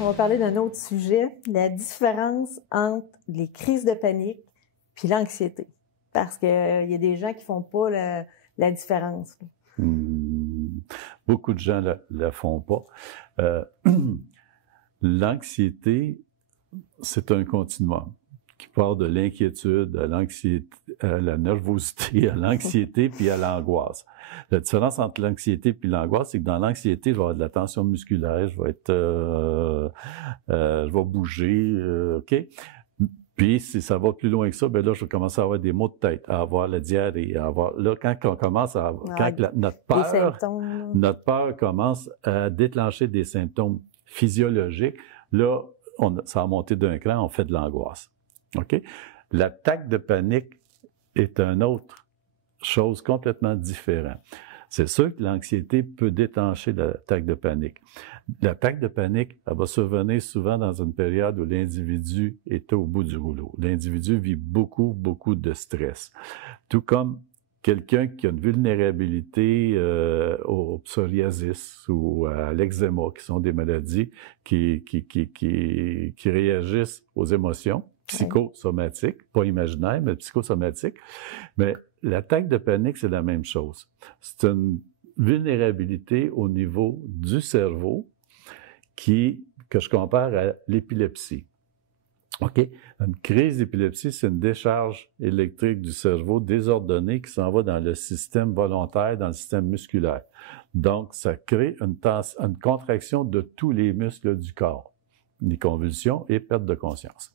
on va parler d'un autre sujet, la différence entre les crises de panique puis l'anxiété. Parce qu'il y a des gens qui font pas la différence. Beaucoup de gens la font pas. L'anxiété, c'est un continuum qui part de l'inquiétude à l'anxiété, à la nervosité, à l'anxiété puis à l'angoisse. La différence entre l'anxiété puis l'angoisse, c'est que dans l'anxiété, je vais avoir de la tension musculaire, je vais bouger, OK? Puis, si ça va plus loin que ça, ben là, je vais commencer à avoir des maux de tête, à avoir la diarrhée, à avoir... Là, quand on commence à... notre peur commence à déclencher des symptômes physiologiques, là, ça a monté d'un cran, on fait de l'angoisse. OK? L'attaque de panique est une autre chose complètement différente. C'est sûr que l'anxiété peut déclencher l'attaque de panique. L'attaque de panique, elle va survenir souvent dans une période où l'individu est au bout du rouleau. L'individu vit beaucoup, beaucoup de stress. Tout comme quelqu'un qui a une vulnérabilité au psoriasis ou à l'eczéma, qui sont des maladies qui réagissent aux émotions psychosomatiques, pas imaginaires, mais psychosomatiques. Mais l'attaque de panique, c'est la même chose. C'est une vulnérabilité au niveau du cerveau que je compare à l'épilepsie. OK? Une crise d'épilepsie, c'est une décharge électrique du cerveau désordonnée qui s'en va dans le système volontaire, dans le système musculaire. Donc, ça crée une contraction de tous les muscles du corps, des convulsions et perte de conscience.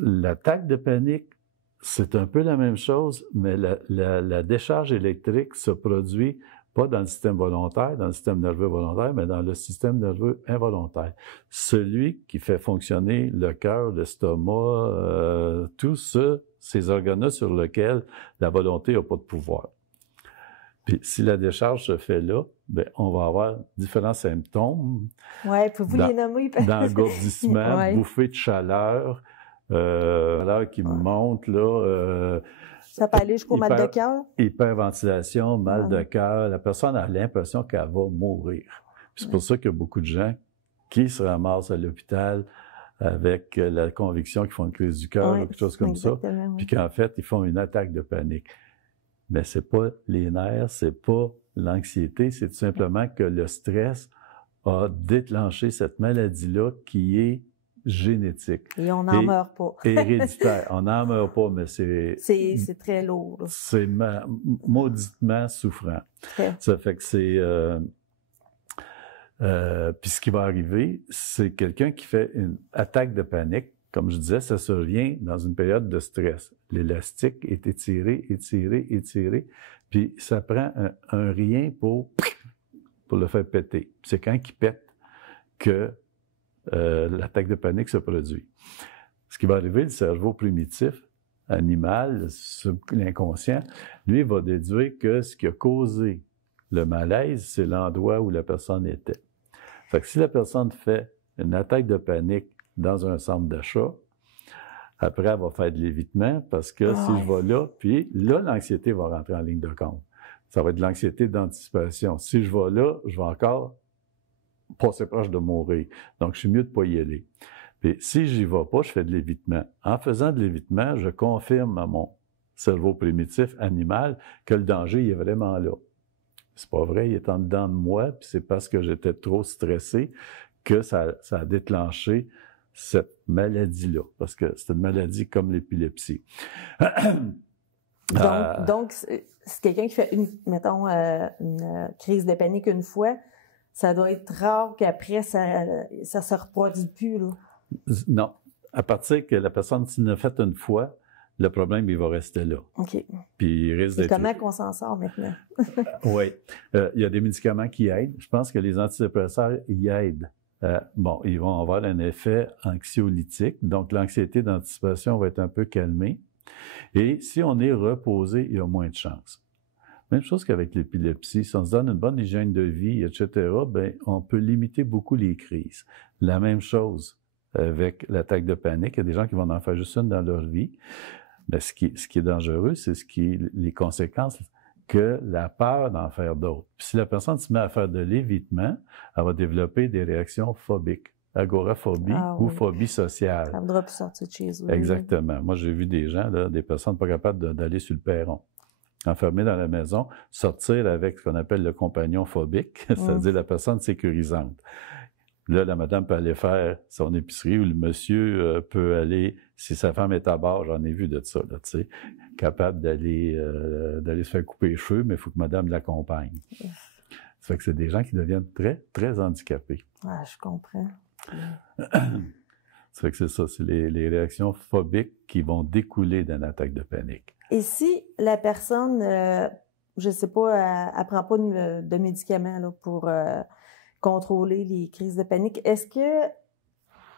L'attaque de panique, c'est un peu la même chose, mais la décharge électrique se produit pas dans le système volontaire, dans le système nerveux volontaire, mais dans le système nerveux involontaire. Celui qui fait fonctionner le cœur, l'estomac, tous ces organes sur lesquels la volonté n'a pas de pouvoir. Puis si la décharge se fait là, ben on va avoir différents symptômes. Ouais, pouvez-vous les nommer? D'engourdissement, bouffée de chaleur, chaleur qui monte, là. Ça peut aller jusqu'au mal de cœur? Hyperventilation, mal de cœur. La personne a l'impression qu'elle va mourir. C'est pour ça qu'il y a beaucoup de gens qui se ramassent à l'hôpital avec la conviction qu'ils font une crise du cœur ou quelque chose comme ça, puis qu'en fait, ils font une attaque de panique. Mais c'est pas les nerfs, c'est pas l'anxiété, c'est tout simplement que le stress a déclenché cette maladie-là qui est génétique. Et on n'en meurt pas. Héréditaire. On n'en meurt pas, mais c'est très lourd. C'est mauditement souffrant. Ça fait que c'est... puis ce qui va arriver, c'est quelqu'un qui fait une attaque de panique. Comme je disais, ça survient dans une période de stress. L'élastique est étiré, étiré, étiré, puis ça prend un rien pour le faire péter. C'est quand il pète que l'attaque de panique se produit. Ce qui va arriver, le cerveau primitif, animal, l'inconscient, lui va déduire que ce qui a causé le malaise, c'est l'endroit où la personne était. Fait que si la personne fait une attaque de panique dans un centre d'achat, après, elle va faire de l'évitement parce que si je vais là, puis là, l'anxiété va rentrer en ligne de compte. Ça va être de l'anxiété d'anticipation. Si je vais là, je vais encore passer proche de mourir. Donc, je suis mieux de pas y aller. Puis, si j'y vais pas, je fais de l'évitement. En faisant de l'évitement, je confirme à mon cerveau primitif animal que le danger il est vraiment là. C'est pas vrai, il est en dedans de moi, puis c'est parce que j'étais trop stressé que ça a déclenché cette maladie-là. Parce que c'est une maladie comme l'épilepsie. Donc, c'est quelqu'un qui fait mettons, une crise de panique une fois, ça doit être rare qu'après, ça se reproduise plus, là. Non. À partir que la personne s'il l'a fait une fois, le problème, il va rester là. OK. Puis il risque d'être... Comment qu'on s'en sort maintenant? Oui. Il y a des médicaments qui aident. Je pense que les antidépresseurs, ils aident. Ils vont avoir un effet anxiolytique. Donc, l'anxiété d'anticipation va être un peu calmée. Et si on est reposé, il y a moins de chances. Même chose qu'avec l'épilepsie. Si on se donne une bonne hygiène de vie, etc., on peut limiter beaucoup les crises. La même chose avec l'attaque de panique. Il y a des gens qui vont en faire juste une dans leur vie. Mais ce qui est dangereux, c'est les conséquences que la peur d'en faire d'autres. Puis si la personne se met à faire de l'évitement, elle va développer des réactions phobiques, agoraphobie ou phobie sociale. Elle ne voudra plus sortir de chez eux. Exactement. Moi, j'ai vu des gens, là, des personnes pas capables d'aller sur le perron, enfermées dans la maison, sortir avec ce qu'on appelle le compagnon phobique, c'est-à-dire la personne sécurisante. Là, la madame peut aller faire son épicerie ou le monsieur peut aller, si sa femme est à bord, j'en ai vu de ça, là, tu sais, capable d'aller se faire couper les cheveux, mais il faut que madame l'accompagne. Ça fait que c'est des gens qui deviennent très, très handicapés. Ah, je comprends. Ça fait que c'est ça, c'est les réactions phobiques qui vont découler d'une attaque de panique. Et si la personne, je sais pas, elle prend pas de médicaments là, pour contrôler les crises de panique, est-ce que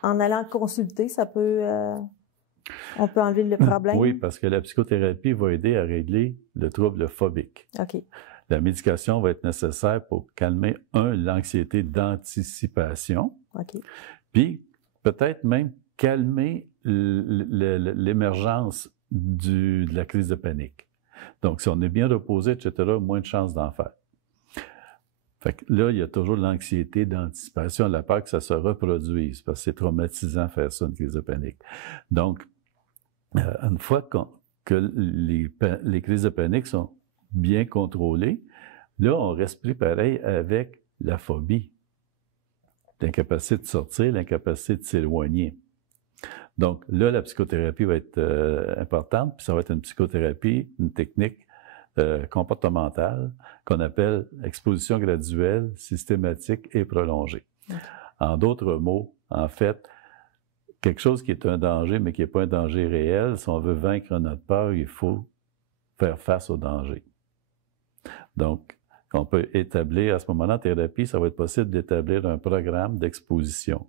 en allant consulter, ça peut, on peut enlever le problème? Oui, parce que la psychothérapie va aider à régler le trouble phobique. OK. La médication va être nécessaire pour calmer, l'anxiété d'anticipation. OK. Puis, peut-être même calmer l'émergence de la crise de panique. Donc, si on est bien reposé, etc., moins de chances d'en faire. Fait que là, il y a toujours l'anxiété d'anticipation, la peur que ça se reproduise, parce que c'est traumatisant faire ça, une crise de panique. Donc, une fois que les crises de panique sont bien contrôlées, là, on reste plus pareil avec la phobie. L'incapacité de sortir, l'incapacité de s'éloigner. Donc, là, la psychothérapie va être importante, puis ça va être une psychothérapie, une technique comportementale qu'on appelle exposition graduelle, systématique et prolongée. Okay. En d'autres mots, en fait, quelque chose qui est un danger, mais qui n'est pas un danger réel, si on veut vaincre notre peur, il faut faire face au danger. Donc, on peut établir, à ce moment-là, en thérapie, ça va être possible d'établir un programme d'exposition.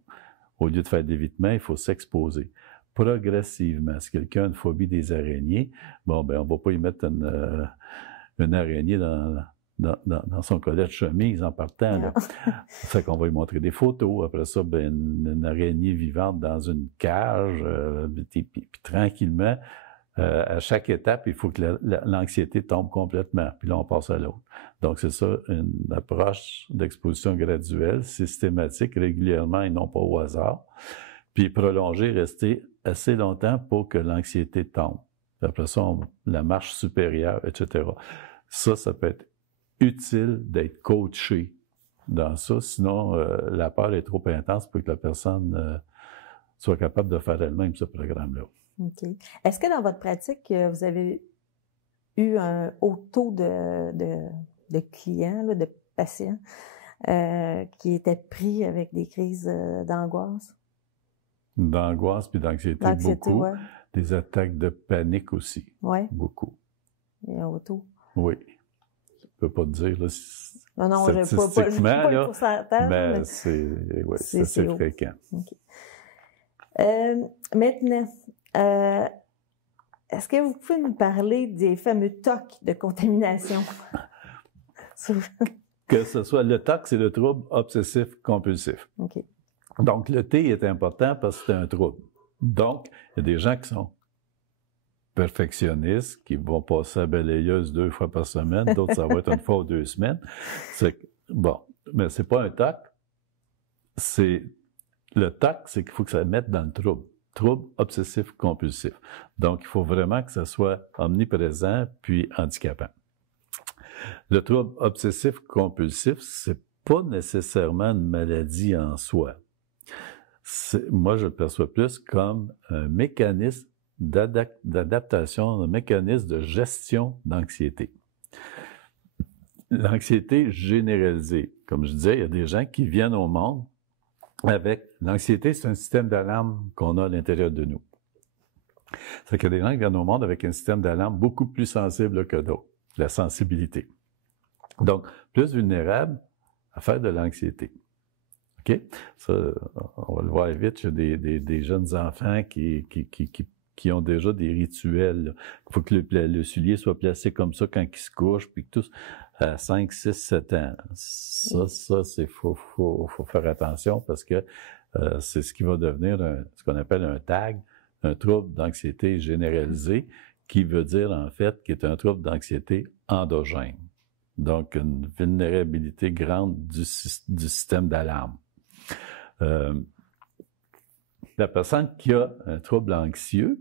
Au lieu de faire de l'évitement, il faut s'exposer progressivement. Si quelqu'un a une phobie des araignées, bon, ben on va pas y mettre une araignée dans son collet de chemise en partant. Là. Ça fait qu'on va lui montrer des photos. Après ça, ben, une araignée vivante dans une cage, puis tranquillement, à chaque étape, il faut que l'anxiété tombe complètement. Puis là, on passe à l'autre. Donc, c'est ça, une approche d'exposition graduelle, systématique, régulièrement et non pas au hasard. Puis prolonger, rester assez longtemps pour que l'anxiété tombe. Puis après ça, la marche supérieure, etc. Ça peut être utile d'être coaché dans ça. Sinon, la peur est trop intense pour que la personne soit capable de faire elle-même ce programme-là. OK. Est-ce que dans votre pratique, vous avez eu un haut taux de clients, là, de patients qui étaient pris avec des crises d'angoisse? D'angoisse puis d'anxiété, beaucoup. Ouais. Des attaques de panique aussi. Oui. Beaucoup. Il y a un haut taux. Oui. Je ne peux pas te dire, là, non, je ne pas le pourcentage. Mais c'est assez fréquent. Okay. Maintenant, est-ce que vous pouvez nous parler des fameux TOC de contamination? Que ce soit le TOC, c'est le trouble obsessif-compulsif. OK. Donc, le T est important parce que c'est un trouble. Donc, il y a des gens qui sont perfectionnistes, qui vont passer à balayeuse 2 fois par semaine, d'autres, ça va être une fois ou 2 semaines. Bon, mais c'est pas un TOC. Le TOC, c'est qu'il faut que ça mette dans le trouble. Trouble obsessif-compulsif. Donc, il faut vraiment que ça soit omniprésent puis handicapant. Le trouble obsessif-compulsif, c'est pas nécessairement une maladie en soi. Moi, je le perçois plus comme un mécanisme d'adaptation, un mécanisme de gestion d'anxiété. L'anxiété généralisée. Comme je disais, il y a des gens qui viennent au monde avec l'anxiété, c'est un système d'alarme qu'on a à l'intérieur de nous. C'est qu'il y a des gens qui viennent au monde avec un système d'alarme beaucoup plus sensible que d'autres, la sensibilité. Donc, plus vulnérable à faire de l'anxiété. OK? Ça, on va le voir vite. J'ai des jeunes enfants qui ont déjà des rituels. Il faut que le soulier soit placé comme ça quand ils se couchent, puis que tous à 5, 6, 7 ans. Ça, c'est faut faire attention parce que c'est ce qui va devenir ce qu'on appelle un TAG, un trouble d'anxiété généralisé, qui veut dire en fait qu'il est un trouble d'anxiété endogène. Donc, une vulnérabilité grande du système d'alarme. La personne qui a un trouble anxieux,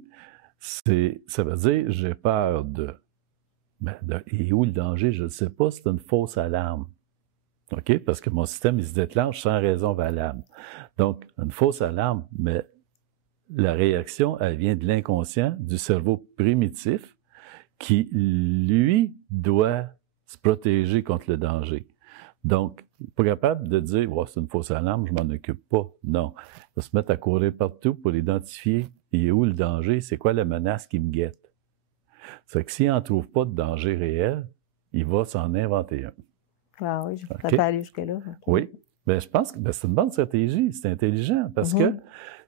ça veut dire j'ai peur de. Et où le danger? Je ne sais pas, c'est une fausse alarme. OK? Parce que mon système, il se déclenche sans raison valable. Donc, une fausse alarme, mais la réaction, elle vient de l'inconscient, du cerveau primitif, qui, lui, doit se protéger contre le danger. Donc, il n'est pas capable de dire oh, « c'est une fausse alarme, je m'en occupe pas ». Non. Il va se mettre à courir partout pour identifier il est où le danger, c'est quoi la menace qui me guette. C'est que s'il n'en trouve pas de danger réel, il va s'en inventer un. Ah oui, ça peut aller jusque-là. Okay. Oui. Bien, je pense que c'est une bonne stratégie, c'est intelligent, parce que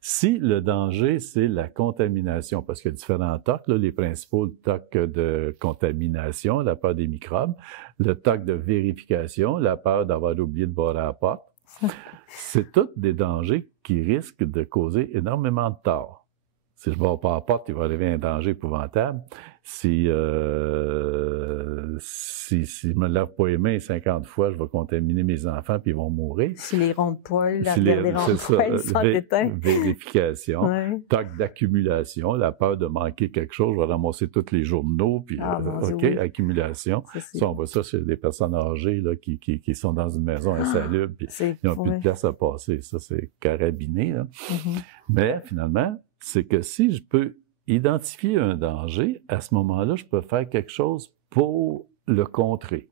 si le danger, c'est la contamination, parce qu'il y a différents TOC, là, les principaux TOC de contamination, la peur des microbes, le TOC de vérification, la peur d'avoir oublié de barrer la porte, c'est tous des dangers qui risquent de causer énormément de tort. Si je ne barre pas la porte, il va arriver un danger épouvantable. Si je me lave pas les mains 50 fois, je vais contaminer mes enfants puis ils vont mourir. Si les ronds de poils, la bière des ronds de poils sont éteints. Vérification, ouais. TOC d'accumulation, la peur de manquer quelque chose, je vais ramasser tous les journaux, puis OK, oui. Accumulation. Ça, on voit ça chez des personnes âgées là, qui sont dans une maison insalubre, puis ils n'ont plus de place à passer. Ça, c'est carabiné. Là. Mais finalement, c'est que si je peux identifier un danger, à ce moment-là, je peux faire quelque chose pour le contrer.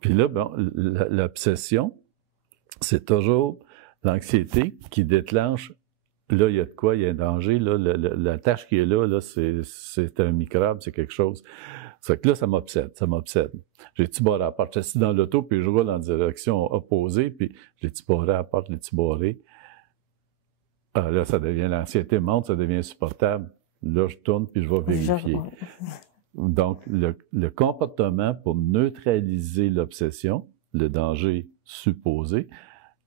Puis là, bon, l'obsession, c'est toujours l'anxiété qui déclenche, là, il y a de quoi, il y a un danger, là, la tâche qui est là, c'est un microbe, c'est quelque chose. C'est que là, ça m'obsède. J'ai-tu barré la porte? Je suis assis dans l'auto, puis je roule en direction opposée, puis j'ai-tu barré la porte, l'ai-tu barré? Ah, là, ça devient, l'anxiété monte, ça devient insupportable. Là, je tourne puis je vais vérifier. Donc, le comportement pour neutraliser l'obsession, le danger supposé,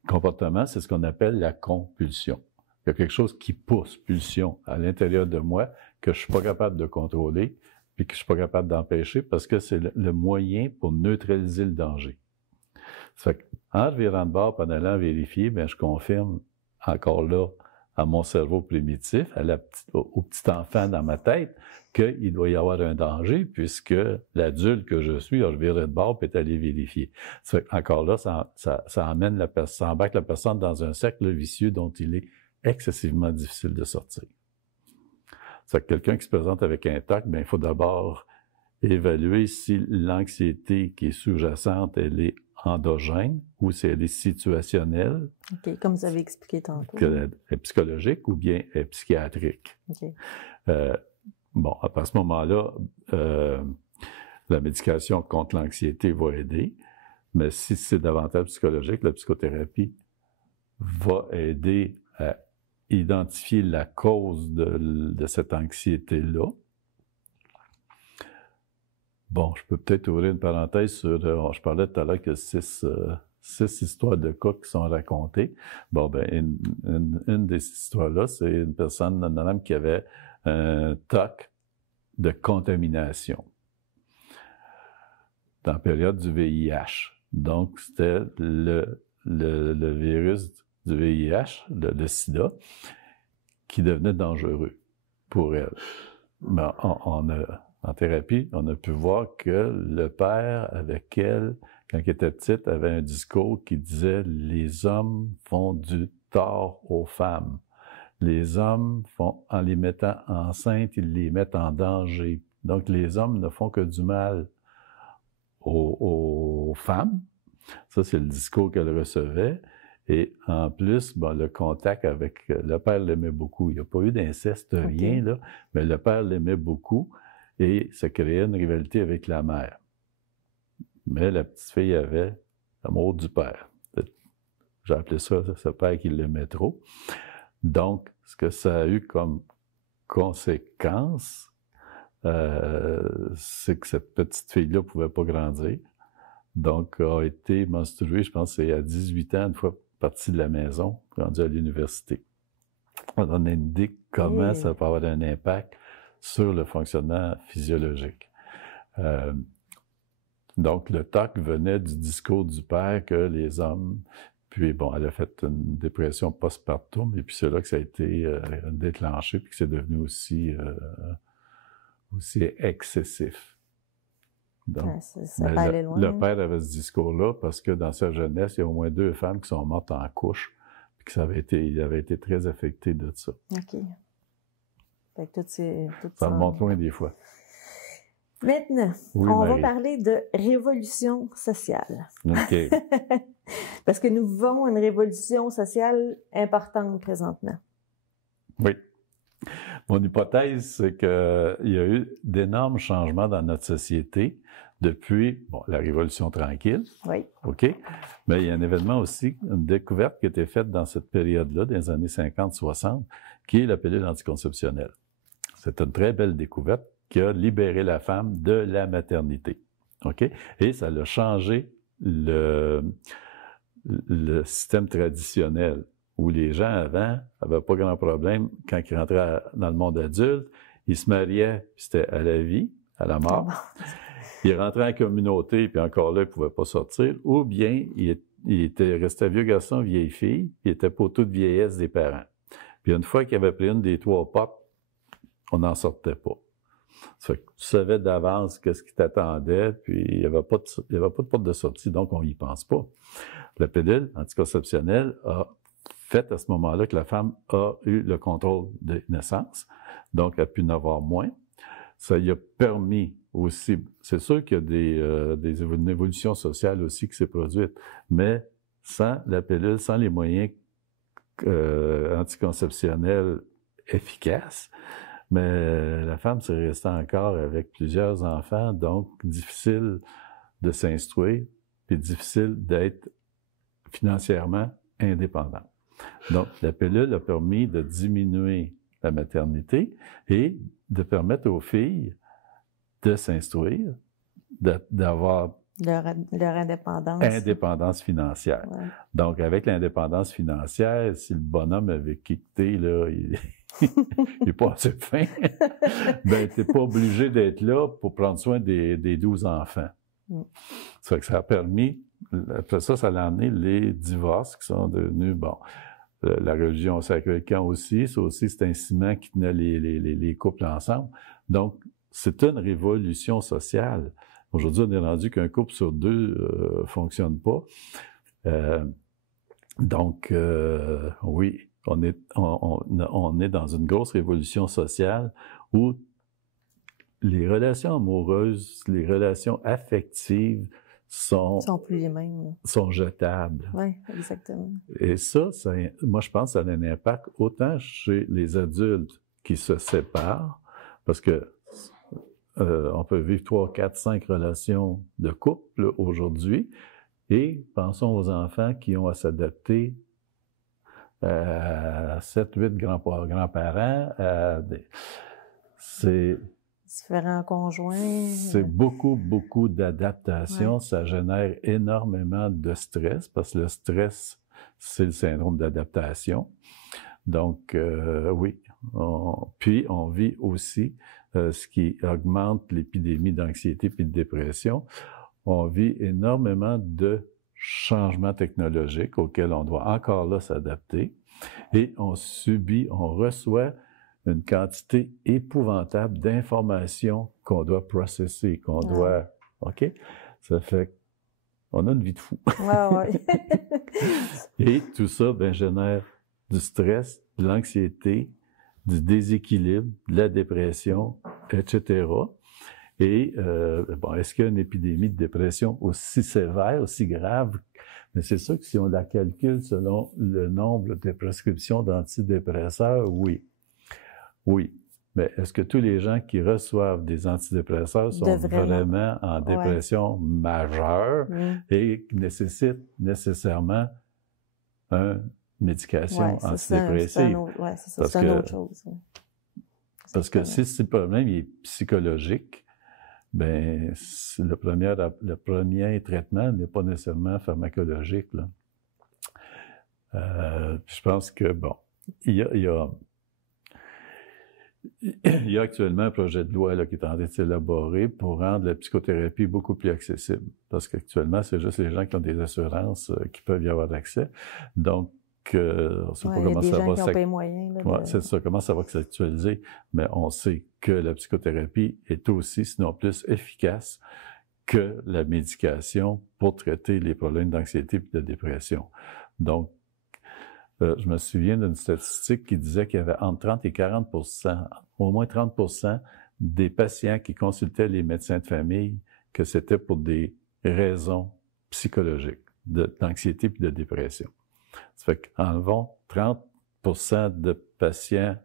comportement, c'est ce qu'on appelle la compulsion. Il y a quelque chose qui pousse, pulsion, à l'intérieur de moi que je suis pas capable de contrôler puis que je suis pas capable d'empêcher parce que c'est le moyen pour neutraliser le danger. Ça fait qu'en revirant de bord, en allant vérifier, bien, je confirme encore là à mon cerveau primitif, au petit enfant dans ma tête, qu'il doit y avoir un danger, puisque l'adulte que je suis a reviré de bord et est allé vérifier. Encore là, ça emmène ça embarque la personne dans un cercle vicieux dont il est excessivement difficile de sortir. C'est que quelqu'un qui se présente avec un TOC, bien, il faut d'abord évaluer si l'anxiété qui est sous-jacente, elle est endogène ou si elle est situationnelle. OK, comme vous avez expliqué tantôt. Elle est psychologique ou bien elle est psychiatrique. OK. Bon, à ce moment-là, la médication contre l'anxiété va aider, mais si c'est davantage psychologique, la psychothérapie va aider à identifier la cause de cette anxiété-là. Bon, je peux peut-être ouvrir une parenthèse sur, je parlais tout à l'heure que 6 histoires de cas qui sont racontées. Bon, ben, une des histoires-là, c'est une personne, un homme qui avait un TOC de contamination dans la période du VIH. Donc, c'était le virus du VIH, le sida, qui devenait dangereux pour elle. Ben, en thérapie, on a pu voir que le père avec elle, quand il était petite, avait un discours qui disait « Les hommes font du tort aux femmes. Les hommes en les mettant enceintes, ils les mettent en danger. Donc, les hommes ne font que du mal aux femmes. » Ça, c'est le discours qu'elle recevait. Et en plus, bon, le contact avec... Le père l'aimait beaucoup. Il n'y a pas eu d'inceste, rien, là, mais le père l'aimait beaucoup. Et ça créait une rivalité avec la mère. Mais la petite fille avait l'amour du père. J'ai appelé ça ce père qui l'aimait trop. Donc, ce que ça a eu comme conséquence, c'est que cette petite fille-là ne pouvait pas grandir. Donc, a été menstruée, je pense, c'est à 18 ans, une fois partie de la maison, rendue à l'université. On donne une idée comment ça peut avoir un impact sur le fonctionnement physiologique. Donc, le TOC venait du discours du père que les hommes... Puis, bon, elle a fait une dépression postpartum, et puis c'est là que ça a été déclenché, puis que c'est devenu aussi excessif. Donc, ça peut aller loin. Le père avait ce discours-là parce que dans sa jeunesse, il y a au moins 2 femmes qui sont mortes en couche, puis il avait été très affecté de ça. OK. Fait que ça remonte loin des fois. Maintenant, oui, on Marie. va parler de révolution sociale. OK. Parce que nous vivons une révolution sociale importante présentement. Oui. Mon hypothèse, c'est qu'il y a eu d'énormes changements dans notre société depuis la Révolution tranquille. Oui. OK? Mais il y a un événement aussi, une découverte qui a été faite dans cette période-là, dans les années 50-60, qui est la pilule anticonceptionnelle. C'est une très belle découverte qui a libéré la femme de la maternité. OK? Et ça a changé le système traditionnel où les gens avant n'avaient pas grand problème quand ils rentraient dans le monde adulte. Ils se mariaient, puis c'était à la vie, à la mort. Ils rentraient en communauté, puis encore là, ils ne pouvaient pas sortir. Ou bien, ils restaient vieux garçon, vieille fille, ils étaient poteaux de vieillesse des parents. Puis une fois qu'ils avaient pris une des 3 pop, on n'en sortait pas. Ça fait que tu savais d'avance qu'est-ce qui t'attendait, puis il n'y avait pas de porte de sortie, donc on n'y pense pas. La pilule anticonceptionnelle a fait à ce moment-là que la femme a eu le contrôle des naissances, donc elle a pu en avoir moins. Ça lui a permis aussi, c'est sûr qu'il y a une évolution sociale aussi qui s'est produite, mais sans la pilule, sans les moyens anticonceptionnels efficaces, mais la femme s'est restée encore avec plusieurs enfants, donc difficile de s'instruire, puis difficile d'être financièrement indépendante. Donc, la pilule a permis de diminuer la maternité et de permettre aux filles de s'instruire, d'avoir leur indépendance. Indépendance financière. Ouais. Donc, avec l'indépendance financière, si le bonhomme avait quitté, là, il n'est pas assez fin, ben, tu n'es pas obligé d'être là pour prendre soin des 12 enfants. Ça fait que ça a permis, après ça a amené les divorces qui sont devenus, la religion au Sacré-Cœur aussi, ça aussi, c'est un ciment qui tenait les couples ensemble. Donc, c'est une révolution sociale. Aujourd'hui, on est rendu qu'un couple sur 2 fonctionne pas. Donc, oui, on est dans une grosse révolution sociale où les relations amoureuses, les relations affectives sont plus les mêmes. Sont jetables. Oui, exactement. Et ça, moi, je pense que ça a un impact autant chez les adultes qui se séparent, parce que on peut vivre 3, 4, 5 relations de couple aujourd'hui, et pensons aux enfants qui ont à s'adapter à 7, 8 grands-parents. C'est différents conjoints. C'est beaucoup, beaucoup d'adaptation. Ouais. Ça génère énormément de stress, parce que le stress, c'est le syndrome d'adaptation. Donc, oui. Puis, on vit aussi ce qui augmente l'épidémie d'anxiété puis de dépression. On vit énormément de changements technologiques auxquels on doit encore là s'adapter. Et on reçoit une quantité épouvantable d'informations qu'on doit processer, qu'on doit... OK? Ça fait qu'on a une vie de fou. Ouais. Et tout ça, génère du stress, de l'anxiété, du déséquilibre, de la dépression, etc. Et, est-ce qu'il y a une épidémie de dépression aussi sévère, aussi grave? Mais c'est sûr que si on la calcule selon le nombre de prescriptions d'antidépresseurs, oui. Oui. Mais est-ce que tous les gens qui reçouvent des antidépresseurs sont vraiment en dépression majeure et nécessitent nécessairement une médication antidépressive? C'est une autre chose. Parce que si le problème est psychologique, le premier traitement n'est pas nécessairement pharmacologique, là. Je pense que, il y a Il y a actuellement un projet de loi là, qui est en train de s'élaborer pour rendre la psychothérapie beaucoup plus accessible. Parce qu'actuellement, c'est juste les gens qui ont des assurances qui peuvent y avoir accès. Donc, on ne sait pas comment ça va c'est ça, comment ça va s'actualiser, mais on sait que la psychothérapie est aussi, sinon plus, efficace que la médication pour traiter les problèmes d'anxiété et de dépression. Donc, je me souviens d'une statistique qui disait qu'il y avait entre 30 et 40%, au moins 30% des patients qui consultaient les médecins de famille, que c'était pour des raisons psychologiques, d'anxiété et de dépression. Ça fait qu'enlevons 30% de patients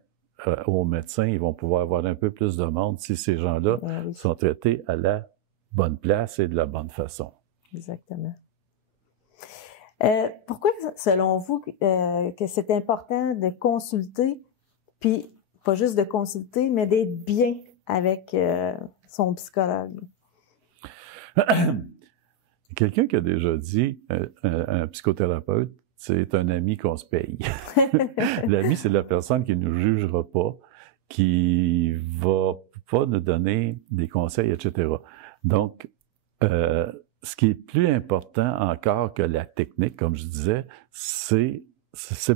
aux médecins, ils vont pouvoir avoir un peu plus de monde si ces gens-là sont traités à la bonne place et de la bonne façon. Exactement. Pourquoi, selon vous, que c'est important de consulter, puis pas juste de consulter, mais d'être bien avec son psychologue? Quelqu'un qui a déjà dit, un psychothérapeute, c'est un ami qu'on se paye. L'ami, c'est la personne qui ne nous jugera pas, qui va pas nous donner des conseils, etc. Donc, ce qui est plus important encore que la technique, comme je disais, c'est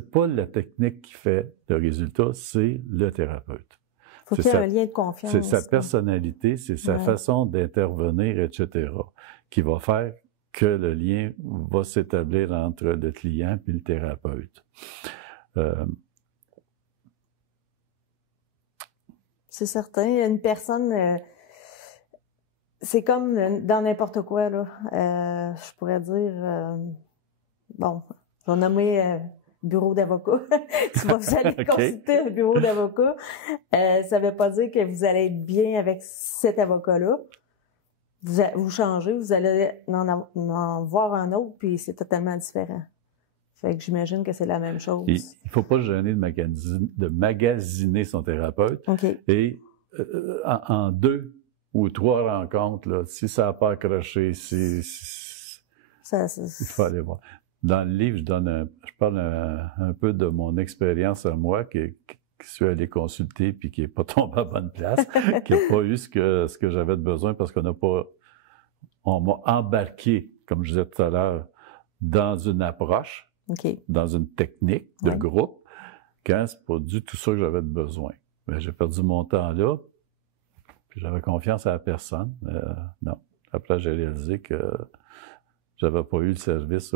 pas la technique qui fait le résultat, c'est le thérapeute. Faut qu'il y ait un lien de confiance. C'est sa personnalité, c'est sa façon d'intervenir, etc., qui va faire que le lien va s'établir entre le client et le thérapeute. C'est certain. Une personne... c'est comme dans n'importe quoi, là. Je pourrais dire... bon, je vais nommer bureau d'avocat. Vous allez consulter un bureau d'avocat. Ça ne veut pas dire que vous allez être bien avec cet avocat-là. Vous changez, vous allez en voir un autre, puis c'est totalement différent. Fait que j'imagine que c'est la même chose. Il ne faut pas se gêner de magasiner son thérapeute. Et en 2 ou 3 rencontres, là, si ça n'a pas accroché, il faut aller voir. Dans le livre, je parle un peu de mon expérience à moi, qui suis allé consulter puis qui n'est pas tombé à bonne place, qui n'a pas eu ce que j'avais de besoin parce on m'a embarqué, comme je disais tout à l'heure, dans une approche, dans une technique de groupe, quand c'est pas du tout ça que j'avais de besoin. Mais j'ai perdu mon temps là, puis j'avais confiance à la personne. Non. Après, j'ai réalisé que j'avais pas eu le service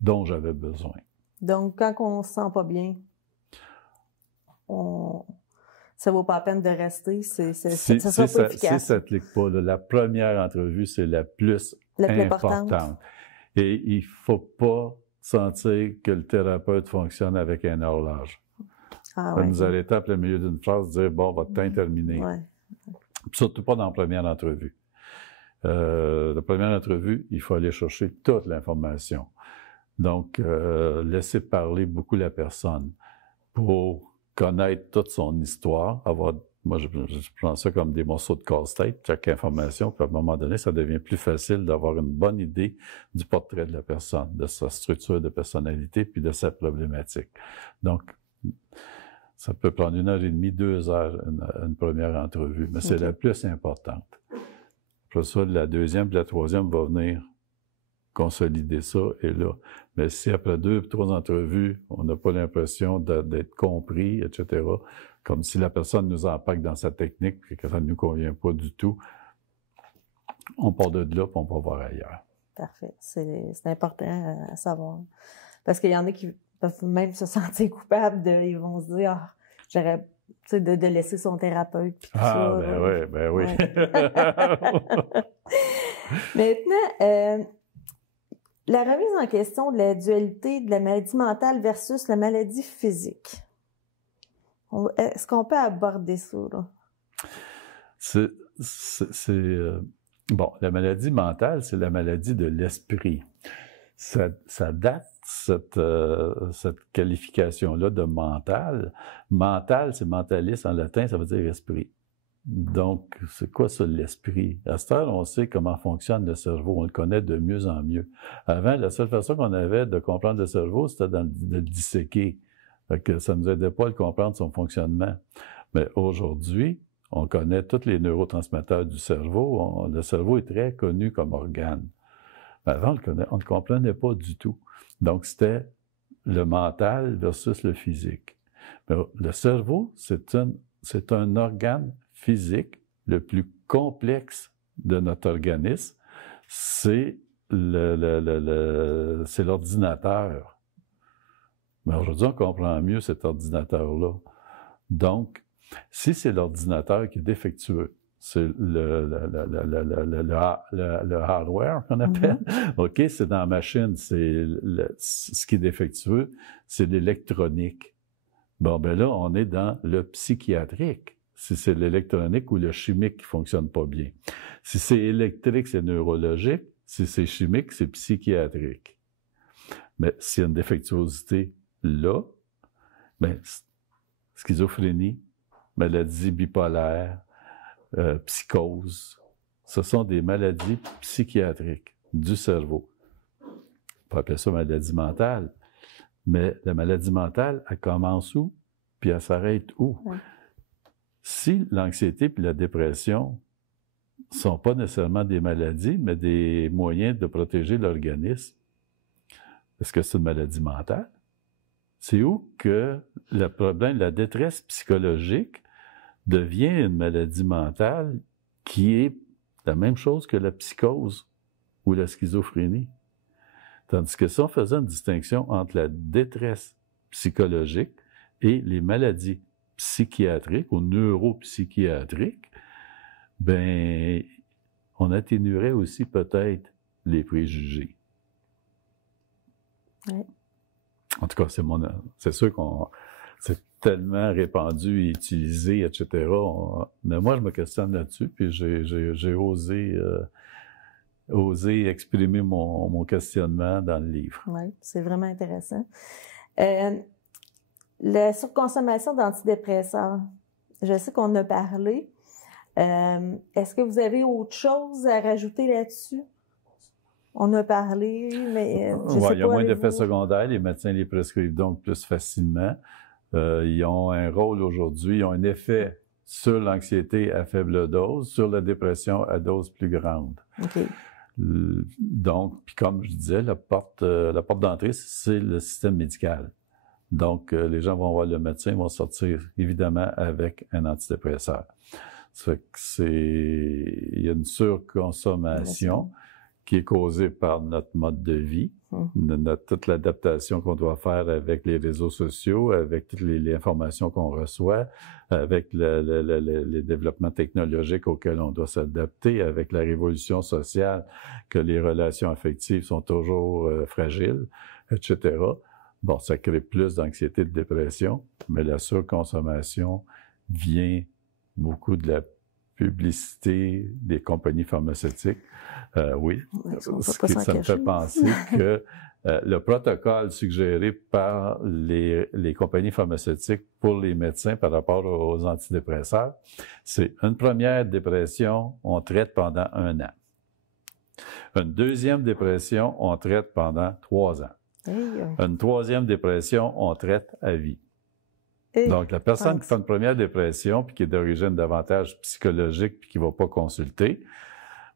dont j'avais besoin. Donc, quand on se sent pas bien, ça vaut pas la peine de rester. Ça sera pas efficace. Si ça ne clique pas, la première entrevue, c'est la plus importante. Et il faut pas sentir que le thérapeute fonctionne avec un horloge. Nous arrêter à plein milieu d'une phrase, dire « bon, votre temps est terminé ». Surtout pas dans la première entrevue. La première entrevue, il faut aller chercher toute l'information. Donc, laisser parler beaucoup la personne pour connaître toute son histoire, moi, je prends ça comme des morceaux de casse-tête, chaque information, puis à un moment donné, ça devient plus facile d'avoir une bonne idée du portrait de la personne, de sa structure de personnalité, puis de sa problématique. Donc, ça peut prendre 1h30, 2 heures, une première entrevue, mais c'est la plus importante. Après ça, la deuxième et la troisième va venir consolider ça, et là. Mais si après 2 ou 3 entrevues, on n'a pas l'impression d'être compris, etc., comme si la personne nous empaque dans sa technique et que ça ne nous convient pas du tout, on part de là et on va voir ailleurs. Parfait. C'est important à savoir. Parce qu'il y en a qui peuvent même se sentir coupables ils vont se dire, j'aurais... Tu sais, de laisser son thérapeute. Puis tout ça, ben oui. Maintenant, la remise en question de la dualité de la maladie mentale versus la maladie physique. Est-ce qu'on peut aborder ça, là? Bon, la maladie mentale, c'est la maladie de l'esprit. Ça date, cette qualification-là de mental. Mental, c'est mentaliste en latin, ça veut dire esprit. Donc, c'est quoi ça, l'esprit? À cette heure, on sait comment fonctionne le cerveau, on le connaît de mieux en mieux. Avant, la seule façon qu'on avait de comprendre le cerveau, c'était de le disséquer. Que ça ne nous aidait pas à le comprendre, son fonctionnement. Mais aujourd'hui, on connaît tous les neurotransmetteurs du cerveau. Le cerveau est très connu comme organe. Mais avant, on ne le comprenait pas du tout. Donc, c'était le mental versus le physique. Mais le cerveau, c'est un organe physique le plus complexe de notre organisme. C'est l'ordinateur. Mais aujourd'hui, on comprend mieux cet ordinateur-là. Donc, si c'est l'ordinateur qui est défectueux, c'est le hardware qu'on appelle. OK, c'est dans la machine, ce qui est défectueux, c'est l'électronique. Bon, ben là, on est dans le psychiatrique. Si c'est l'électronique ou le chimique qui fonctionne pas bien. Si c'est électrique, c'est neurologique. Si c'est chimique, c'est psychiatrique. Mais s'il y a une défectuosité là, ben, schizophrénie, maladie bipolaire, psychose, ce sont des maladies psychiatriques du cerveau. On peut appeler ça maladie mentale. Mais la maladie mentale, elle commence où? Puis elle s'arrête où? Ouais. Si l'anxiété puis la dépression ne sont pas nécessairement des maladies, mais des moyens de protéger l'organisme, est-ce que c'est une maladie mentale? C'est où que le problème, la détresse psychologique devient une maladie mentale qui est la même chose que la psychose ou la schizophrénie. Tandis que si on faisait une distinction entre la détresse psychologique et les maladies psychiatriques ou neuropsychiatriques, ben, on atténuerait aussi peut-être les préjugés. Oui. En tout cas, c'est sûr qu'on c'est tellement répandu et utilisé, etc. Mais moi, je me questionne là-dessus, puis j'ai osé exprimer mon questionnement dans le livre. Oui, c'est vraiment intéressant. La surconsommation d'antidépresseurs, je sais qu'on a parlé. Est-ce que vous avez autre chose à rajouter là-dessus? On a parlé, mais je sais pas. Il y a moins d'effets secondaires. Les médecins les prescrivent donc plus facilement. Ils ont un rôle aujourd'hui, ils ont un effet sur l'anxiété à faible dose, sur la dépression à dose plus grande. Okay. Donc, puis comme je disais, la porte d'entrée, c'est le système médical. Donc, les gens vont voir le médecin, ils vont sortir évidemment avec un antidépresseur. Ça fait que il y a une surconsommation qui est causée par notre mode de vie, toute l'adaptation qu'on doit faire avec les réseaux sociaux, avec toutes les informations qu'on reçoit, avec les développements technologiques auxquels on doit s'adapter, avec la révolution sociale, que les relations affectives sont toujours fragiles, etc. Bon, ça crée plus d'anxiété, de dépression, mais la surconsommation vient beaucoup de la publicité des compagnies pharmaceutiques. Oui, ça me fait penser que le protocole suggéré par les compagnies pharmaceutiques pour les médecins par rapport aux antidépresseurs, c'est une première dépression, on traite pendant 1 an. Une deuxième dépression, on traite pendant 3 ans. Une troisième dépression, on traite à vie. Donc, la personne qui fait une première dépression puis qui est d'origine davantage psychologique puis qui ne va pas consulter,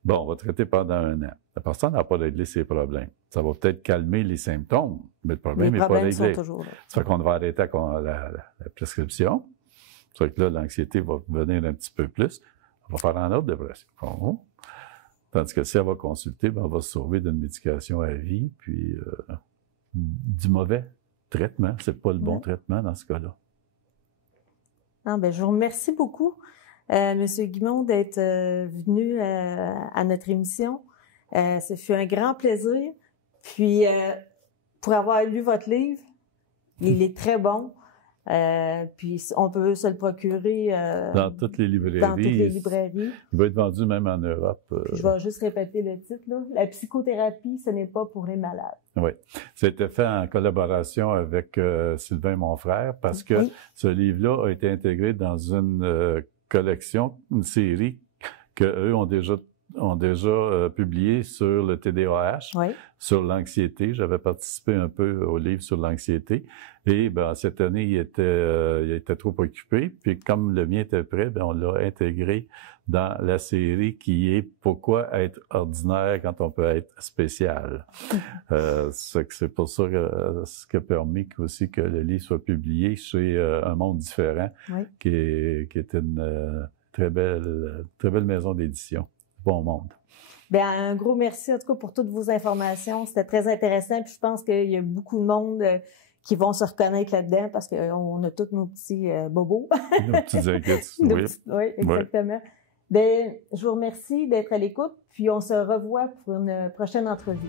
bon, on va traiter pendant 1 an. La personne n'a pas réglé ses problèmes. Ça va peut-être calmer les symptômes, mais le problème n'est pas réglé. Sont toujours là. Ça fait qu'on va arrêter la prescription. Ça fait que là, l'anxiété va venir un petit peu plus. On va faire une autre dépression. Tandis que si elle va consulter, ben, on va se sauver d'une médication à vie puis du mauvais traitement. C'est pas le bon traitement dans ce cas-là. Ah, ben, je vous remercie beaucoup, Monsieur Guimond, d'être venu à notre émission. Ce fut un grand plaisir. Puis, pour avoir lu votre livre, il est très bon. Puis, on peut se le procurer dans toutes les librairies. Dans toutes les librairies. Il va être vendu même en Europe. Puis, je vais juste répéter le titre, là. La psychothérapie, ce n'est pas pour les malades. Oui. C'était fait en collaboration avec Sylvain, mon frère, parce que ce livre-là a été intégré dans une collection, une série qu'eux ont déjà ont déjà publié sur le TDAH, Oui. sur l'anxiété. J'avais participé un peu au livre sur l'anxiété. Et ben, cette année, il était trop occupé. Puis comme le mien était prêt, ben, on l'a intégré dans la série qui est « Pourquoi être ordinaire quand on peut être spécial ». C'est pour ça que ce qui a permis aussi que le livre soit publié chez Un Monde Différent, oui. qui est une très belle maison d'édition. Bon monde. Bien, un gros merci en tout cas pour toutes vos informations. C'était très intéressant. Puis je pense qu'il y a beaucoup de monde qui vont se reconnaître là-dedans parce qu'on a tous nos petits bobos. Nos petites inquiétudes, oui. Oui, exactement. Ouais. Bien, je vous remercie d'être à l'écoute. Puis on se revoit pour une prochaine entrevue.